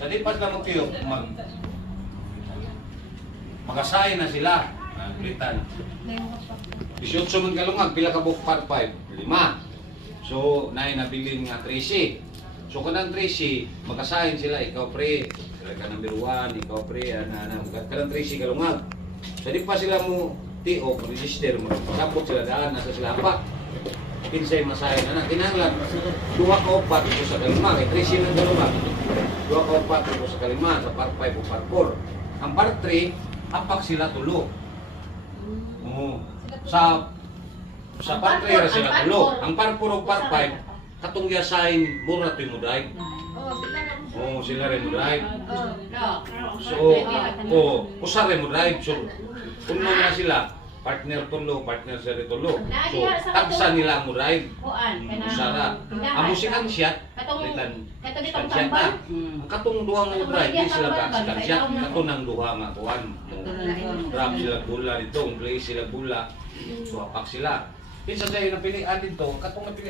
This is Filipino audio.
Sa di pa sila magtiyo, mag-assign na sila. Kulitan. 18 man kalungag, pila ka book part 5? 5. So, naay nabilin nga 13. So, kanang 13, mag-assign sila, ikaw pre, sila ka number 1, ikaw pre, kanang 13 kalungag. So, di pa sila mo tiyo, register mo, sabot sila daan, nasa sila pa. Kinsay masahin na kinahanglan 2 ka upat ko sa kalima kay 13 ng kalumag 2 ka upat ko sa kalima sa part 5 o part 4 ang part 3 apak sila tulo sa part 3 sila tulo ang part 4 o part 5 katong giasign mura to mo drive sila rin mo drive so usa rin mo drive so kuno na sila partner tulo, partner sa tulo. So, tagsa nila mo ride. Usara. Amo si Kansyat, litan Kansyat na. Katong duha nga ride, di sila ka si Kansyat. Katong nang duha nga kuhan. Grab sila bula dito, play sila bula. So, apak sila. Kinsa sa'yo napilian dito, katong napilian.